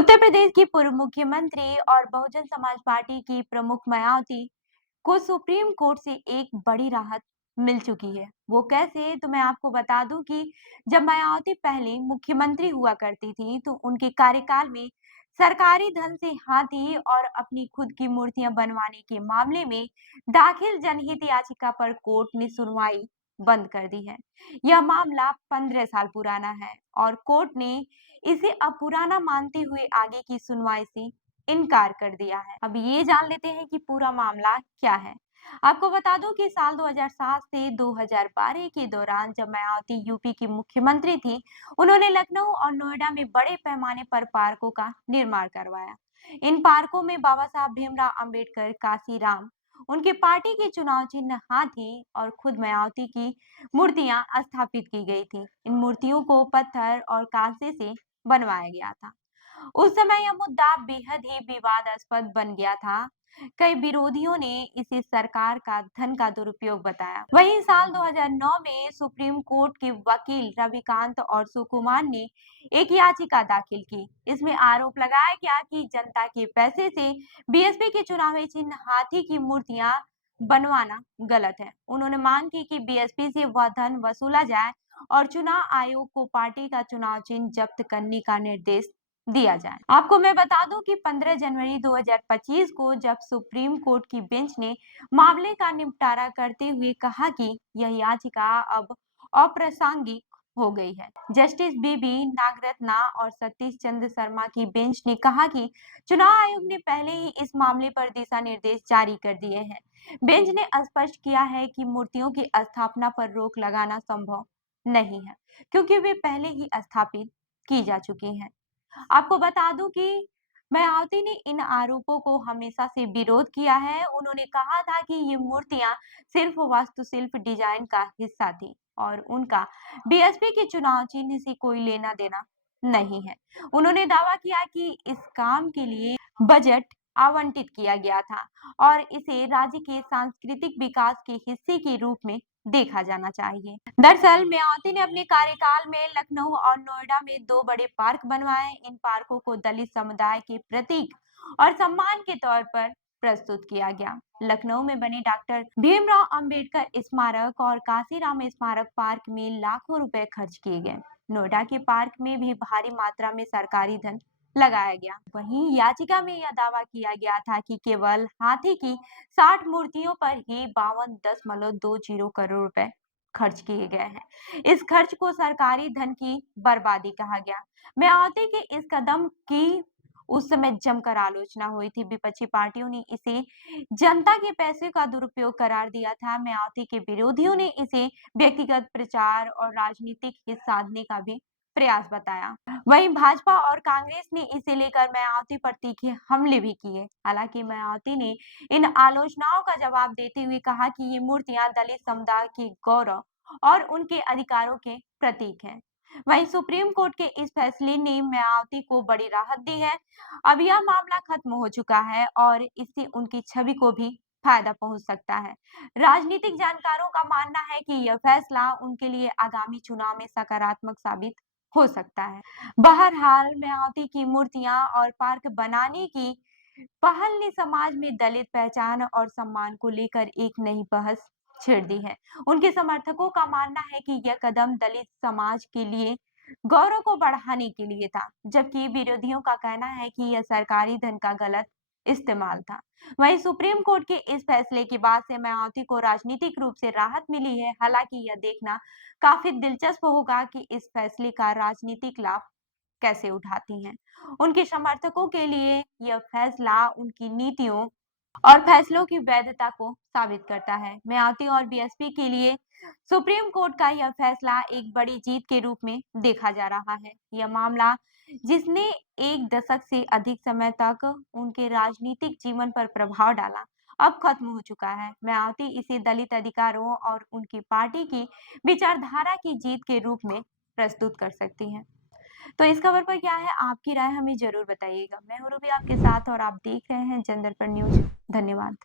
उत्तर प्रदेश की पूर्व मुख्यमंत्री और बहुजन समाज पार्टी की प्रमुख मायावती को सुप्रीम कोर्ट से एक बड़ी राहत मिल चुकी है। वो कैसे, तो मैं आपको बता दूं कि जब मायावती पहले मुख्यमंत्री हुआ करती थी तो उनके कार्यकाल में सरकारी धन से हाथी और अपनी खुद की मूर्तियां बनवाने के मामले में दाखिल जनहित याचिका पर कोर्ट ने सुनवाई बंद कर दी है। यह मामला 15 साल पुराना है और कोर्ट ने इसे अब पुराना मानते हुए आगे की सुनवाई से इनकार कर दिया है। अब ये जान लेते हैं कि पूरा मामला क्या है। आपको बता दूं कि साल 2007 से 2012 के दौरान जब मायावती यूपी की मुख्यमंत्री थी, उन्होंने लखनऊ और नोएडा में बड़े पैमाने पर पार्कों का निर्माण करवाया। इन पार्कों में बाबा साहब भीमराव अंबेडकर, काशीराम, उनके पार्टी के चुनाव चिन्ह हाथी और खुद मायावती की मूर्तियां स्थापित की गई थी। इन मूर्तियों को पत्थर और कांसे से बनवाया गया था। उस समय यह मुद्दा बेहद ही विवादास्पद बन गया था। कई विरोधियों ने इसे सरकार का धन का दुरुपयोग बताया। वहीं साल 2009 में सुप्रीम कोर्ट के वकील रविकांत और सुकुमार ने एक याचिका दाखिल की। इसमें आरोप लगाया गया कि जनता के पैसे से बीएसपी के चुनावी चिन्ह हाथी की मूर्तियां बनवाना गलत है। उन्होंने मांग की कि बीएसपी से वह धन वसूला जाए और चुनाव आयोग को पार्टी का चुनाव चिन्ह जब्त करने का निर्देश दिया जाए। आपको मैं बता दूं कि 15 जनवरी 2025 को जब सुप्रीम कोर्ट की बेंच ने मामले का निपटारा करते हुए कहा कि यह याचिका अब अप्रासंगिक हो गई है। जस्टिस बीबी नागरत्ना और सतीश चंद्र शर्मा की बेंच ने कहा कि चुनाव आयोग ने पहले ही इस मामले पर दिशा निर्देश जारी कर दिए हैं। बेंच ने स्पष्ट किया है कि मूर्तियों की स्थापना पर रोक लगाना संभव नहीं है, क्योंकि वे पहले ही स्थापित की जा चुकी हैं। आपको बता दूं कि मायावती ने इन आरोपों को हमेशा से विरोध किया है। उन्होंने कहा था कि ये मूर्तियां सिर्फ वास्तुशिल्प डिजाइन का हिस्सा थी और उनका बीएसपी के चुनाव चिन्ह से कोई लेना देना नहीं है। उन्होंने दावा किया कि इस काम के लिए बजट आवंटित किया गया था और इसे राज्य के सांस्कृतिक विकास के हिस्से के रूप में देखा जाना चाहिए। दरअसल मायावती ने अपने कार्यकाल में लखनऊ और नोएडा में दो बड़े पार्क बनवाए। इन पार्कों को दलित समुदाय के प्रतीक और सम्मान के तौर पर प्रस्तुत किया गया। लखनऊ में बने डॉक्टर भीमराव अंबेडकर स्मारक और काशीराम स्मारक पार्क में लाखों रुपए खर्च किए गए। नोएडा के पार्क में भी भारी मात्रा में सरकारी धन लगाया गया। वहीं याचिका में यह दावा किया गया था कि केवल हाथी की 60 मूर्तियों पर ही 52.20 करोड़ रुपए खर्च किए गए हैं। इस खर्च को सरकारी धन की बर्बादी कहा गया। मायावती के इस कदम की उस समय जमकर आलोचना हुई थी। विपक्षी पार्टियों ने इसे जनता के पैसे का दुरुपयोग करार दिया था। मायावती के विरोधियों ने इसे व्यक्तिगत प्रचार और राजनीतिक हित साधने का भी प्रयास बताया। वहीं भाजपा और कांग्रेस ने इसे लेकर मायावती पर तीखे हमले भी किए। हालांकि मायावती ने इन आलोचनाओं का जवाब देते हुए कहा कि ये मूर्तियां दलित समुदाय के गौरव और उनके अधिकारों के प्रतीक हैं। वहीं सुप्रीम कोर्ट के इस फैसले ने मायावती को बड़ी राहत दी है। अब यह मामला खत्म हो चुका है और इससे उनकी छवि को भी फायदा पहुंच सकता है। राजनीतिक जानकारों का मानना है कि यह फैसला उनके लिए आगामी चुनाव में सकारात्मक साबित हो सकता है। बहरहाल मायावती की मूर्तियां और पार्क बनाने की पहल ने समाज में दलित पहचान और सम्मान को लेकर एक नई बहस छेड़ दी है। उनके समर्थकों का मानना है कि यह कदम दलित समाज के लिए गौरव को बढ़ाने के लिए था, जबकि विरोधियों का कहना है कि यह सरकारी धन का गलत इस्तेमाल था। वहीं सुप्रीम कोर्ट के इस फैसले के बाद से मायावती को राजनीतिक रूप से राहत मिली है। हालांकि यह देखना काफी दिलचस्प होगा कि इस फैसले का राजनीतिक लाभ कैसे उठाती हैं। उनके समर्थकों के लिए यह फैसला उनकी नीतियों और फैसलों की वैधता को साबित करता है। मायावती और बीएसपी के लिए सुप्रीम कोर्ट का यह फैसला एक बड़ी जीत के रूप में देखा जा रहा है। यह मामला, जिसने एक दशक से अधिक समय तक उनके राजनीतिक जीवन पर प्रभाव डाला, अब खत्म हो चुका है। मायावती इसे दलित अधिकारों और उनकी पार्टी की विचारधारा की जीत के रूप में प्रस्तुत कर सकती हैं। तो इस खबर पर क्या है आपकी राय, हमें जरूर बताइएगा। मैं हूँ रूबी आपके साथ और आप देख रहे हैं जनदर्पण न्यूज। धन्यवाद।